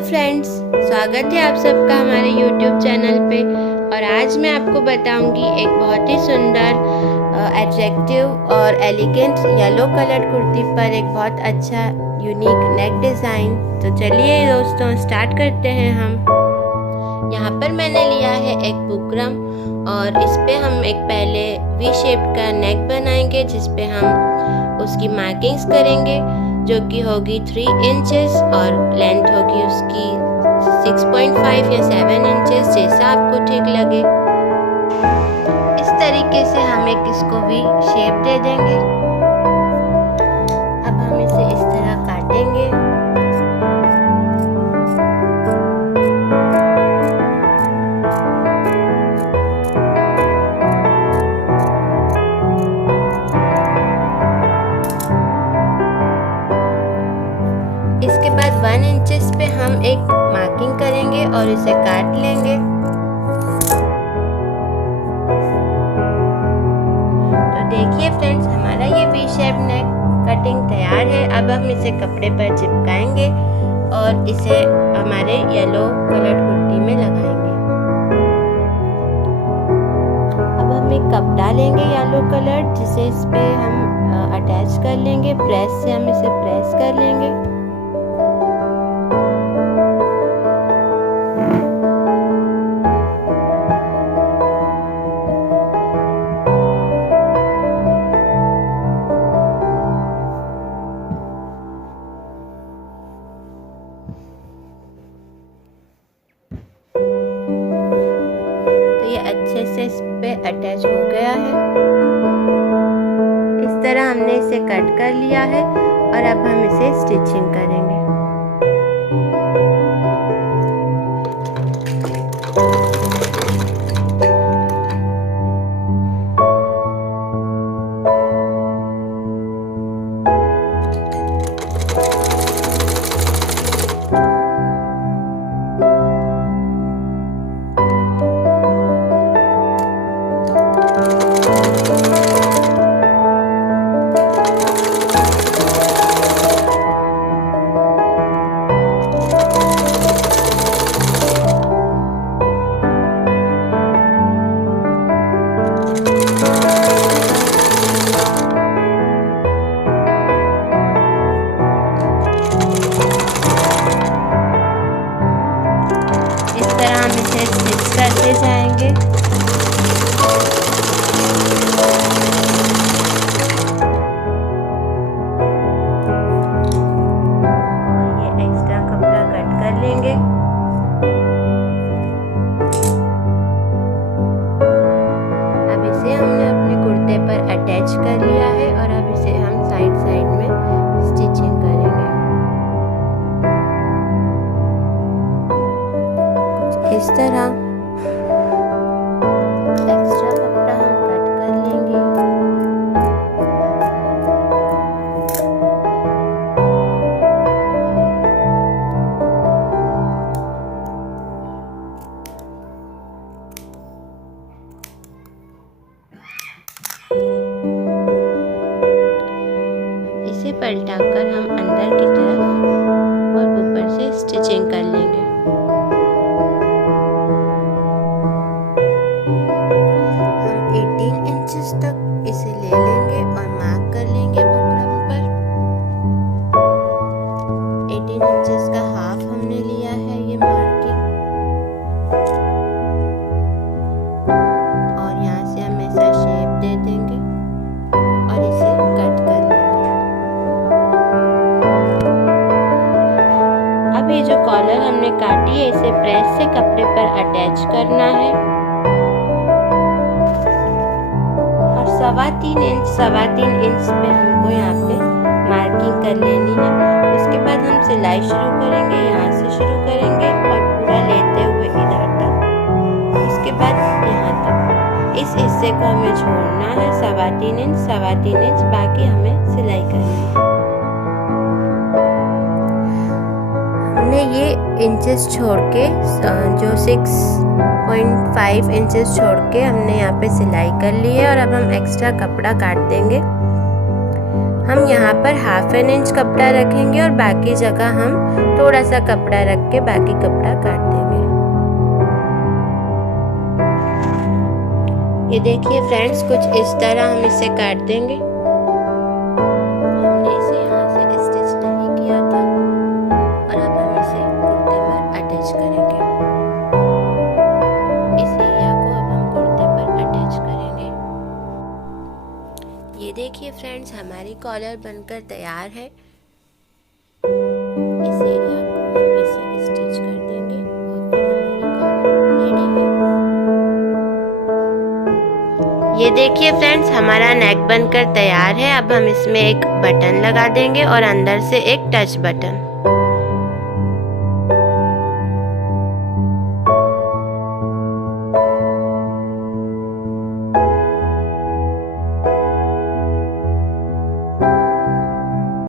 Hello friends, स्वागत है आप सबका हमारे यूट्यूब चैनल पे। और आज मैं आपको बताऊंगी एक बहुत ही सुंदर एट्रैक्टिव और एलिगेंट येलो कलर कुर्ती पर एक बहुत अच्छा यूनिक नेक डिज़ाइन। तो चलिए दोस्तों स्टार्ट करते हैं। हम यहाँ पर मैंने लिया है एक बुकरम और इस पे हम एक पहले वी शेप का नेक बनाएंगे, जिस पे हम उसकी मार्किंग्स करेंगे, जो कि होगी 3 इंचेस और लेंथ होगी उसकी 6.5 या 7 इंचेस, जैसा आपको ठीक लगे। इस तरीके से हम एक इसको भी शेप दे देंगे। अब हम इसे इस तरह काटेंगे। इसके बाद 1 इंचेस पे हम एक मार्किंग करेंगे और इसे काट लेंगे। तो देखिए फ्रेंड्स, हमारा ये वी शेप नेक कटिंग तैयार है। अब हम इसे कपड़े पर चिपकाएंगे और इसे हमारे येलो कलर कुर्ती में लगाएंगे। अब हम एक कपड़ा लेंगे येलो कलर, जिसे इस पे हम अटैच कर लेंगे। प्रेस से हम इसे प्रेस कर लेंगे। अच्छे से इस पे अटैच हो गया है। इस तरह हमने इसे कट कर लिया है और अब हम इसे स्टिचिंग करेंगे। स्टिच करते जाएंगे। और ये एक्स्ट्रा कपड़ा कट कर लेंगे। अब इसे हमने अपने कुर्ते पर अटैच कर लिया है और अब इसे हम साइड साइड में स्टिचिंग करेंगे। इस तरह एक्स्ट्रा कपड़ा हम कट कर लेंगे। इसे पलटाकर हम अंदर की तरफ और ऊपर से स्टिचिंग कर लेंगे। तक इसे ले लेंगे और मार्क कर लेंगे बुकरम पर। 18 इंचेस का हाफ हमने लिया है ये मार्किंग, और यहाँ से हम ऐसा शेप दे देंगे और इसे कट कर लेंगे। अब ये जो कॉलर हमने काटी है, इसे प्रेस से कपड़े पर अटैच करना है। 3.25 इंच पे हमको यहाँ पे मार्किंग कर लेनी है। उसके बाद हम सिलाई शुरू करेंगे, यहाँ से शुरू करेंगे और पूरा लेते हुए इधर तक। उसके बाद यहाँ तक इस हिस्से को हमें छोड़ना है 3.25 इंच, बाकी हमें सिलाई करनी है। हमने ये इंचेस छोड़ के जो 6.5 इंचेस छोड़ के हमने यहाँ पे सिलाई कर ली है और अब हम एक्स्ट्रा कपड़ा काट देंगे। हम यहाँ पर 1/2 इंच कपड़ा रखेंगे और बाकी जगह हम थोड़ा सा कपड़ा रख के बाकी कपड़ा काट देंगे। ये देखिए फ्रेंड्स, कुछ इस तरह हम इसे काट देंगे। हमने इसे यहाँ से स्टिच नहीं किया था और अब हम इसे कुर्ते पर अटैच करेंगे। इस एरिया को अब हम कुर्ते पर अटैच करेंगे। ये देखिए फ्रेंड्स, हमारी कॉलर बनकर तैयार है। इस एरिया को हम इसे स्टिच कर देंगे और फिर हमारी कॉलर रेडी है। ये देखिए फ्रेंड्स, हमारा नेक बनकर तैयार है। अब हम इसमें एक बटन लगा देंगे और अंदर से एक टच बटन।